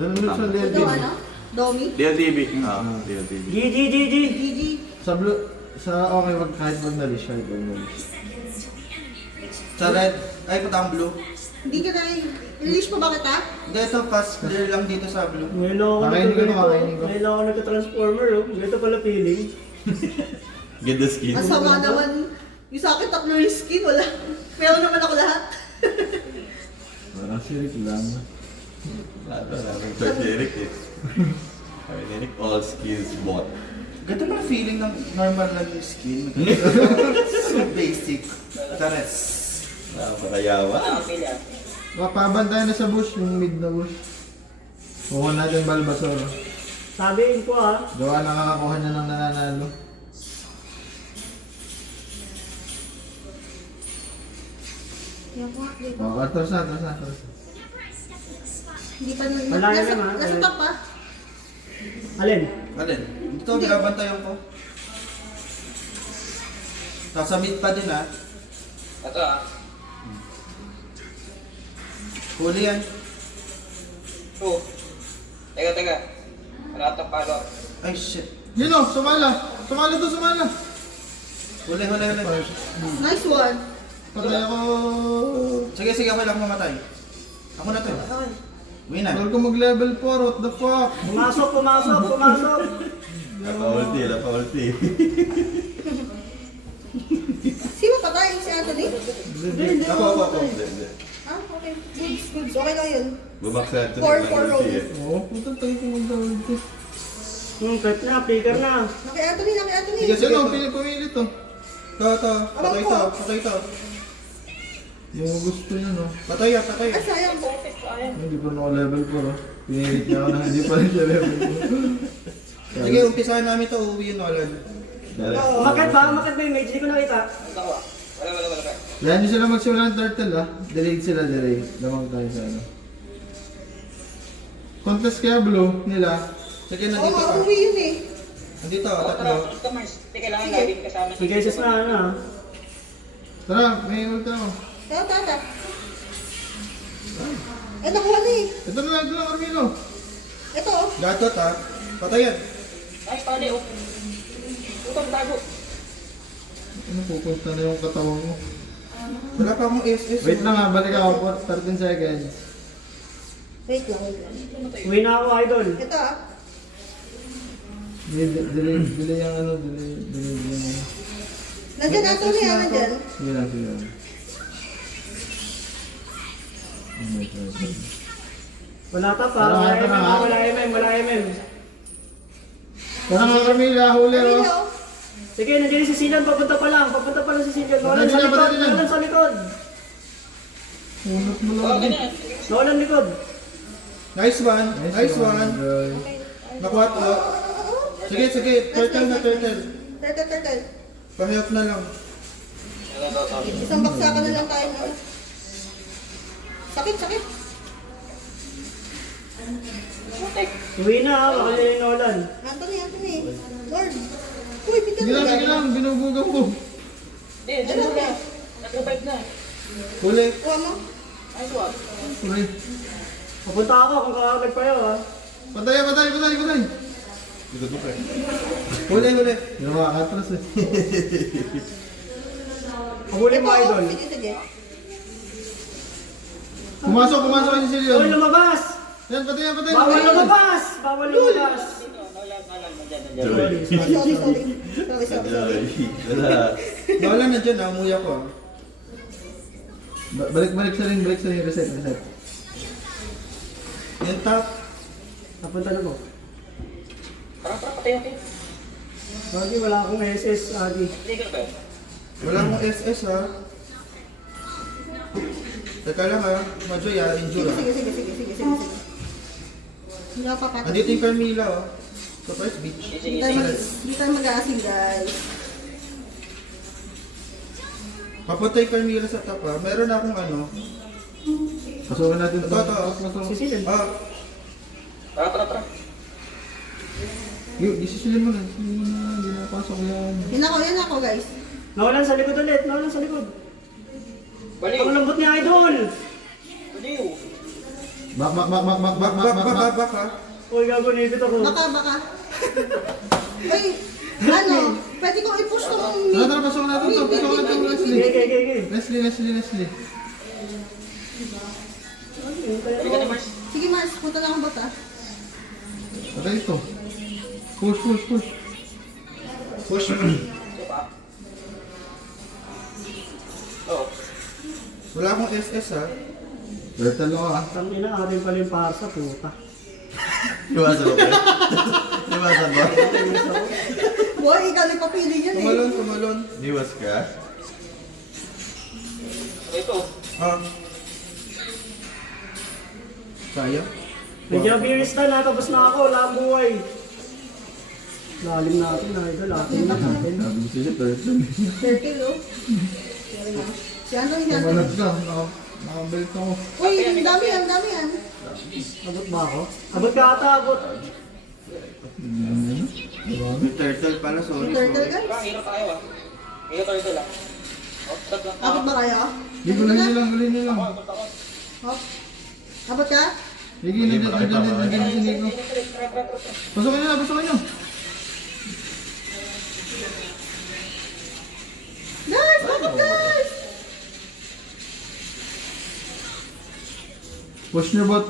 Doon ulit sa Ito DLTV. ano? Domi? DLTV. DLTV. GG. Gigi? Sa blue, sa okay, kahit mag-nalish, kahit mag-nalish. Sa red, ay patang blue. Hindi ka na release pa ba kita? Hindi, ito fast clear lang dito sa blue. Ngayon lang ako Kakainin ko to, nagkaganito. kakainin ko. Ngayon lang ako nagka-transformer, oh. Ganito pala feeling. Get the skin. Ang sama naman. Yung sa akin, tatlo yung skin, wala. Meron naman ako lahat. Parang sirik lang. Wala. Sir Eric eh. Sabi ni Eric, all skills bought. Ganito pala feeling ng normal lang yung skin. So basic. Tares. Napakayawa. Papabantayan na sa bush, yung mid na bush. Kuha natin Balbasor. Sabihin ko ah. Gawa nakakakuha niya ng nananalo. Yan po, dito. Atras na. Hindi pa Wala nasa, naman, nasa eh. top pa. Alin? Alin? Dito, binabantayan ko. Nasa mid pa din ha. Ito ah. Huli yan. Oh. Teka. Wala itong palo. Ay shit. Yun o, sumala. Sumala. Huli. Nice one. Patay ako. Sige, ako lang mamatay. Ako na to. Uwi na. Huwag ko mag-level 4, what the fuck? Pumasok. Napa-ulti. Sino patay? Si Anthony? Hindi. Ako. Hindi. Ah, okay. Goods. Okay lang yun. Bumaksa ito Four ng ulti eh. Oo, putang tayo ko mag-level Cut na, flicker na. Naki Anthony. Sige, Sige, no, pinipumilit to. To. Patay to. Yung gusto niya, no? Patay. Ay, sayang. Hindi pa na ako level 4, oh. Pinilit niya ako na hindi pa rin siya level 4. Sige, umpisahan namin to. Uwi yun, Nolan. Umakit ba yung mage? Hindi ko nakita. Ito ko ah. Wala. Yan nyo sila magsimula ng turtle, ah. Delayed sila, delay. Lamang tayo sa ano. Contest kaya blue nila. Sige, Oo, nandito ka. mauwi yun eh. Nandito, Tara, tatlo. ito Mars. Hindi kailangan lagi kasama May guesses na ano ah. Tara, may ulta ako. Tata. Eh, nakuha na eh. Ito na lang, Armino. Ito oh. Gatot ha. Patay yan. Ay, pali oh. Utang tago. Ano, pupunta na yung katawan mo. Wala pa akong SS. Wait lang ha, balik ako po. 13 seconds. Wait lang. Uwi na ako, idol. Ito ah. Delay yung ano, delay yung ano. Nandyan Anthony ah, nandyan. Sige lang. Oh my God. Wala pa. Tara, Wala MM. Tara nga Carmela, huli Ay, oh. oh. Sige, nandiyan si Silan. Papunta pa lang si Silan. Nawalan sa likod. Hunot mo Oh, lang. ganyan. Nawalan likod. Nice one. Guys. Nakuha to. Sige. Turtle. Turtle. Pahilap na lang. Isang baksakan na lang tayo na. Sakit. Uwi na ah. Baka nila yung nawalan. Anthony. Lord. Uy, bigat Sige lang, binubugan ko. Hindi, dyan na. Nag-revive na. Huli. Kuha mo. Nice one. Huli. Papunta ako kung kakagad pa yun ah. Patay. Huli. Hindi na makakatras eh. Pahuli mo, Ito, oh. idol. Sige. Pumasok si Uy, Silion. lumabas! Yan, patay. Bawal lumabas! Joy. Sorry. Wala. Wala na dyan ha. Umuya ko ah. Balik sa ring, reset. Yung top. Napunta na po. Tara, patay. Lagi, wala akong SS, Adi. Hindi ka ba? Wala akong SS ha. Teka lang ha. Madyo ya. Injure ha. Sige. Hindi ako papatay. Andito yung Carmela oh. Surprise beach. Sige. Hindi tayo mag-aasin guys. Papatay Carmela sa top ha. Meron akong ano. Pasukin natin ito. Ito. Si Silan. Tara. Yung, isisilin mo na. Hindi napasok yan. Yan ako guys. Nawalan sa likod ulit. Ang Baliw. lambot ni idol! Baliw. Back, back, back, back, back, back, back, back, back. Back ha. Uy, gago nipit ako. Baka. Uy, ano? Pwede kong i-push tong Tara, tara, pasok natin to. Pasok natin to, Leslie. Okay. Leslie. Balik ka na, Mars. Sige, Mars, punta na akong bata. Patay ito. Push. Push. So pa. Oo. Wala akong SS ha. Turtle ako ah. Tangin na, atin pala yung parsa, puta. Iwasan mo ba? Iwasan mo? Boy, ikaw nagpapili yan eh. Tumalon. Iwas ka? Ito. Sayang. Medyo biris na, tapos na ako, wala ang buhay. Lalim natin, idol, atin na natin. Sabi ko siya, turtle. Turtle, oh. Si ano yung yan? Kamanat ka. Nakabelt ako. Uy, ang dami yan. Abot ba ako? Abot ka ata, abot. May turtle pala, sorry. Turtle, guys. Parang hilo tayo ah. Hilo tayo ito lang. Oh, stop lang. Abot ba kayo? Hindi ko lang nilang. Hop. Abot ka? Sige, nandiyan si Nico. Pasokin nyo. Guys, bakit guys? Push nyo bot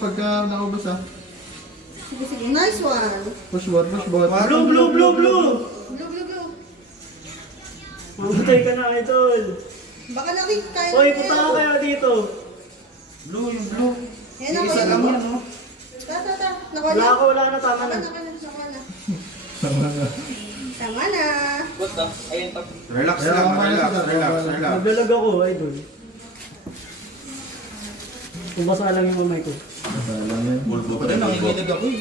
pagka naubos ah. Sige, nice one. Push bot. Blue! Blue. Mamatay ka na, idol. Baka nakin kaya. Uy, punta ka kayo dito. Blue, yung blue. Yan ako, Isa yan lang ako. yan, no? Ta. Nakuha Wala na. ka, wala na, tama na. Tama na. Good ah. Ayun pa. Relax Kaya lang, ako relax. Naglalag ako, idol. Kumasa lang yung kamay ko. Bulbo pa Pwede rin bulbo. nanginginig ako eh.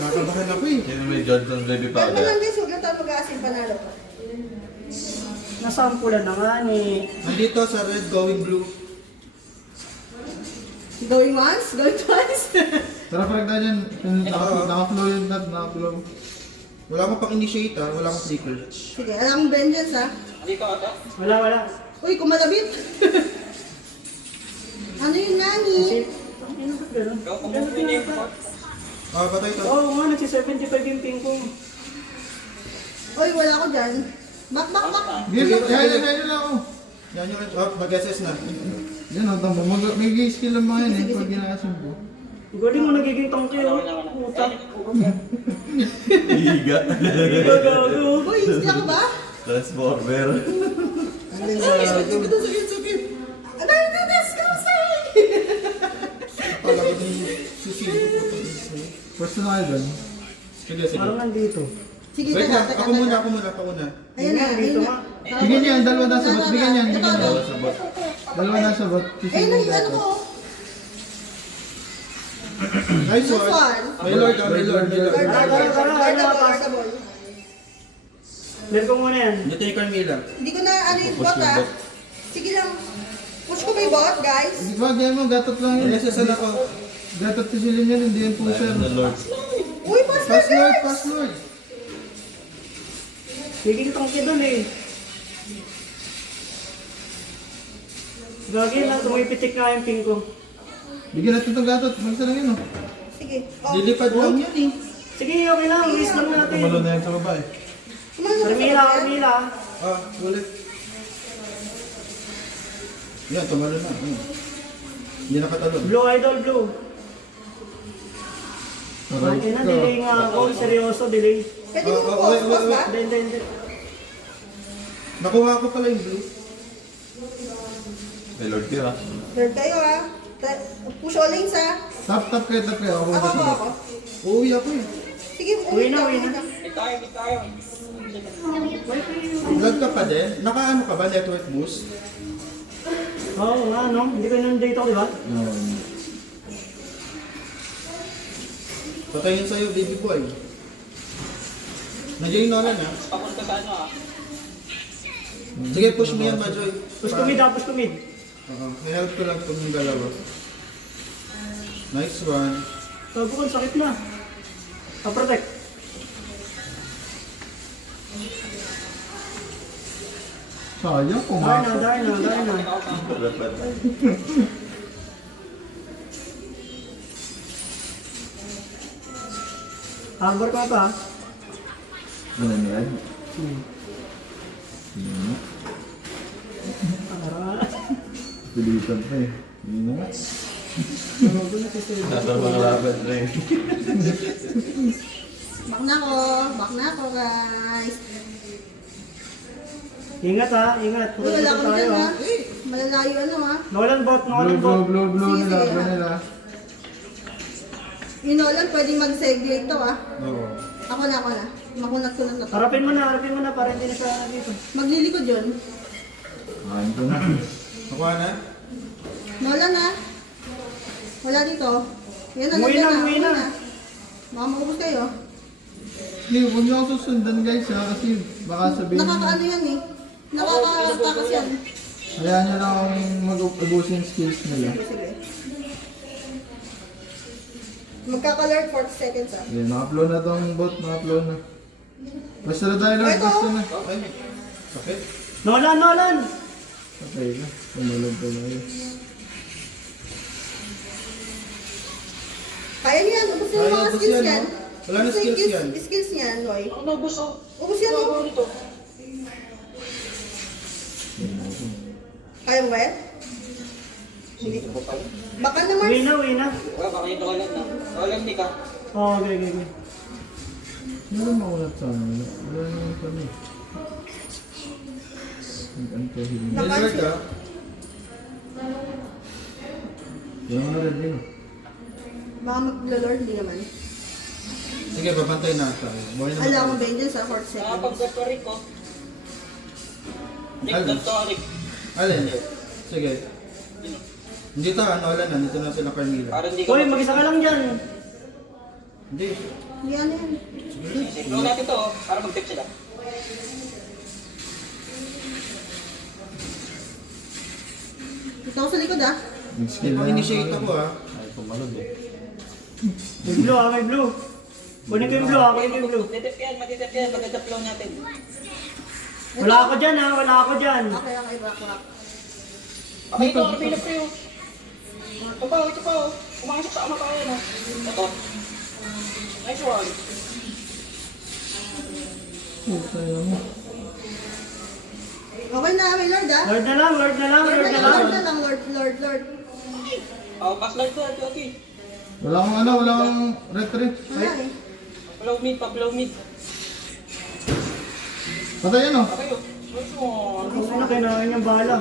Nakabahan ako eh. Sino may Johnson baby Kalma lang powder? guys, huwag lang tayo mag-aasin panalo pa. Nasampulan na nga ni... Nandito sa red going blue. Going once, going twice. Tara parang tayo dyan. Naka-flow yun, naka-flow. Wala akong pang-initiate ha, wala akong flicker. Sige, alam mong vengeance ha. Dito ata. Wala. Uy, kumalabit. Ano yun, Nani? Kasi... Ano ba gano'n? Ikaw, kung yung part. Patay to. Oo nga, nagsi-75 yung ping ko. Uy, wala ako dyan. Back. Sige, yan lang ako. Yan yung mag-SS na. Yan o, tamo. May skill lang mga yan eh, pag ginakasin ko. Galing mo, nagiging tangke oh. Puta. Higa. Gago. Uy, hindi ako ba? Transformer. Sakit. Ano yun, this? Kamusta? Pala ko din susilip ko. Pwesto na kayo doon. Sige. Parang nandito. Sige, Wait lang, teka. ako muna. Ayan na, Dito ayun nga. na. Bigyan niyan, dalawa nasa bot. Bigyan niyan. Ito. Dalawa sa bot. Dalawa nasa bot. Ayun na, yung ano ko. Nice This one. one. May Lord. Guardable. Let ko muna yan. Dito yung Carmilla. Hindi ko na ano yung Push bot yung ah. bot. Sige lang. Push ko may bot, guys. Wag yan mo, gatot lang yun. NSS na ako. Gatot si Silim yan, hindi yan pusher. Lion the Lord. Uy, pass na, guys. Pass Lord. Nagiging tangke doon eh. Gagi lang, tumipitik nga yung ping ko. Bigyan natin itong gatot. Magsa lang yun o. Sige. Oh. Lilipad lang yan eh. Sige, okay lang. Release lang natin. na yan sa babae. Carmila. Ulit. Yan, tumalo na. Hindi nakatalon. Blue idol, blue. Okay na, delay nga ako. Seryoso, delay. Pwede mo post ba? Hindi. Nakuha ko pala yung blue. May Lord ka ha? Third kayo ah. Push all lanes ah. Tap kayo. Ako Ako. sa bot. Uuwi ako eh. Sige, Uwi na. Hit tayo. Vlog ka pa din? Nakaano ka ba? Network boost? Oo nga, no? Hindi ko nandito ako, di ba? Patayin sa'yo, baby boy. Nandiyan yung Nolan ha? Papunta sa ano ah. Sige, push mo yan, Majoy. Push to mid. May help ko lang itong yung dalawa. Nice one. Tago ko, sakit na. Pa-protect. Sayang, Dahil pumasok. na. Dapat. Harbor ko ito, ha? Ano na yan? Pilitan pa eh. Hindi na nga. Nasa mga laban rin. Back na ako guys. Ingat, ha? Ingat. Uy, wala kami tayo, dyan ha? ha. Malalayo ano ha. Nolan bot, Blue, Nolan blue, bot. blue, blue. Sige, Nilaban sige, nila. Yun Nolan, pwedeng mag-segway ito ha. Oo. Ako na. Makunat ko na to. Harapin mo na para hindi na siya dito. Maglilikod yun. Kain ko na. Nakuha na? Nolan ha. Wala dito. Yan na, Umuwi nandiyan na, umuwi na. Baka maubos kayo. Hindi, huwag niyo ako susundan guys ha. Kasi baka sabihin. Nakakaano yan eh. Nakakatakas yan. Hayaan niyo lang akong mag-ubusin yung skills nila. Sige. Magkaka-alert 40 seconds ah. Yan, naka-upload na tong bot. Naka-upload na. Basta na tayo lang. Ito. Basta na. Okay. Sakit. Nolan! Okay na. Pumalog ko na yun. Kaya niyan, ubos na yung Kaya, mga ubos skills yan, yan. no? Wala na skills yan. Skills niyan, Roy. Ano, gusto? Ubos yan oh. Ano nito? Kaya mo ba yan? Sige, ko pala. Baka naman. Uwi na. Wala, baka yung Nolan na. Nolan, di ka. Oo, okay. Meron makulat sa amin. Wala naman kami. Nag-antohin. Nilwag ka? Yung mga red yun. Baka mag-lord, hindi naman. Sige, babantay na tayo. Buhay naman Alam mo tayo. ba yun sa 40 seconds? Nakapag-got ko rin ko. Rick, Alin? ganito ka, Rick. Alin? Sige. Hindi ta, Nolan na. Dito na sila Carmila. Para hindi ka Uy, mag-isa ka lang dyan. Hindi. Hindi ano yan. Flow natin to, oh, para mag-tip sila. Ito ako sa likod ah. Nag-skill na. Pang-initiate ako ah. Ay, pumalog eh. May blue, ha? May blue. Kunin ko yung blue, ha? Kunin ko yung blue. Matitip yan, maganda flow natin. Wala ako dyan, ha? Wala ako dyan. Okay, back. Okay, ito, available kayo. Ito pa, oh. Kumakasok sa kamatayan, oh. Ito. Nice one. Okay na, may lord ah. Lord na lang. Lord na lang, lord. Oh, pass light to, okay. Wala akong ano, wala akong retreat. Wala eh. Pa-blow mid. Patay yan oh. Okay, oh. Nice one. Ano, kailangan niyang bahala.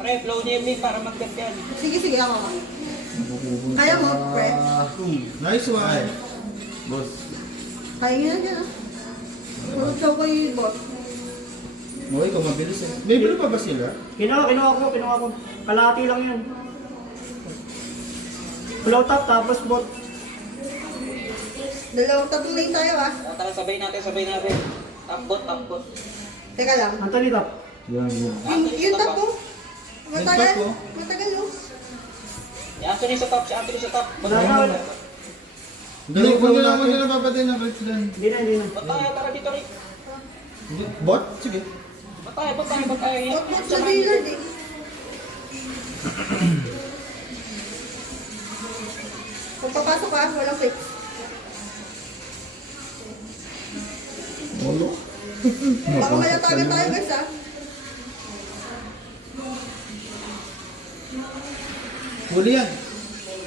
Pre, flow niya yung mid para mag-tip yan. Sige, ako. Kaya mo, pre. Nice one. Boss. Kaya nyo na dyan ah. Pulot daw ko yung bot. Okay, ikaw mabilis eh. May blue pa ba sila? Kinuha ko. Kalahati lang yun. Flow top, tapos bot. Tatlong lane tayo ah. Tara, sabay natin. Top bot. Teka lang. Anthony top. Yan, yan. Yung tap ko. Matagal. Yung tap ko? Matagal oh. Si Anthony sa top. Wala na. Hindi, huwag nyo na papatay ng red dyan. Hindi na. Ba't tayo, tara dito, Rick. Bot? Sige. Ba't tayo. Bot na yung lord eh. Kung papasok ka, walang fix. Ulo. Baka malatagan tayo guys ah. Huli yan.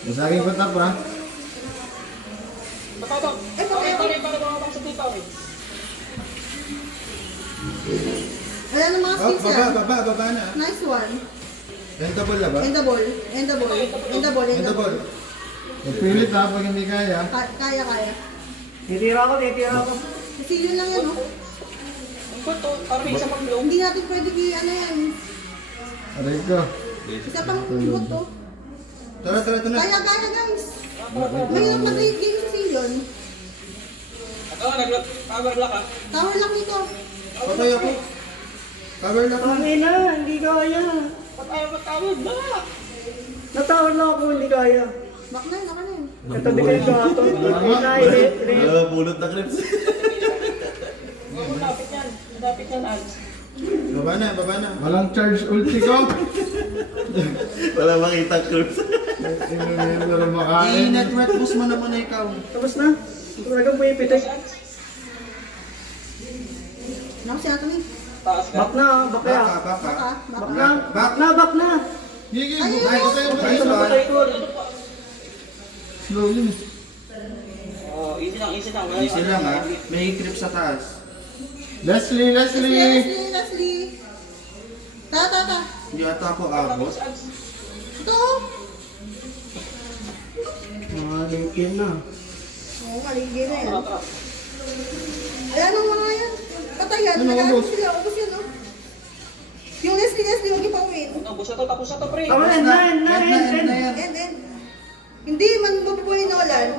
Masaging patap ha. Ba't tayo. Eh, patay ako. Para bumabang sa dito, eh. Wala na mga Oh, skills yan. baba na. Nice one. Endable na ba? End the ball. Endable. Magpilit ha pag hindi kaya. Kaya. Titira ko. Kasi yun lang yan oh. Ang good to, para may isa pang blow. Hindi natin pwede ano yan. Aray ko. Isa pang bot to. Tara na. Kaya guys. Mahirap mag-late game sa Silion. Ito, power lock, ah. Tower lang dito. Patay ako. Cover na ako. Tangina, hindi kaya. Ba't tayo magtawag? Lock! Natawad lang ako, hindi kaya. Back na yun. Katabi kayo gato. Pulot na clips. Malapit yan, Alex. Baba na. Walang charge ulti ko. Wala makita clips. Sino na yun, pero makain. I-network boost mo na muna ikaw. Tapos na. Talagang pumipitik. Naku si Anthony. Taas ka. Back na, back kaya. Baka. Baka. Back na, back na. Higi, Ay, nice. Ay, sa napatay ko. Slow yun. Oh, easy lang, easy lang. Easy lang ha. May grip sa taas. Leslie. Leslie. Ta. Hindi ata ako abot. Ito. Mga linkin na. Oo, maligay na yan. Tara. Ayan ang mga yan. Patay yan. Ano, Nag-aano ubos? sila. Ubus yan, oh. Yung Leslie, huwag yung pang-win. Tapos na to, tapos na to, pre. Tama na, End na yan. End. Hindi man mabubuhay na Nolan.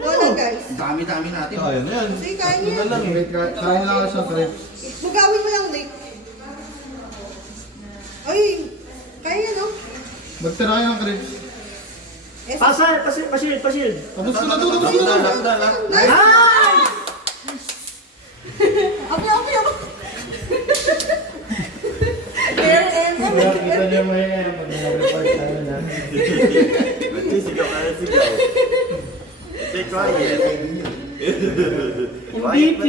Nolan, guys. Dami-dami natin. Kaya na yan. Sige, kaya niya. Ano lang eh. Wait, kain lang ako sa crepes. Bugawin mo lang, Nick. Ay, kaya yan, no? Magtira kayo ng crepes. Pasil. Tapos ko na to. Last na. Nice! Ay! Api. There and Kita niyo mo yan. Pag nag-report tayo na. Sigaw ka na sigaw. Stay quiet. MVP.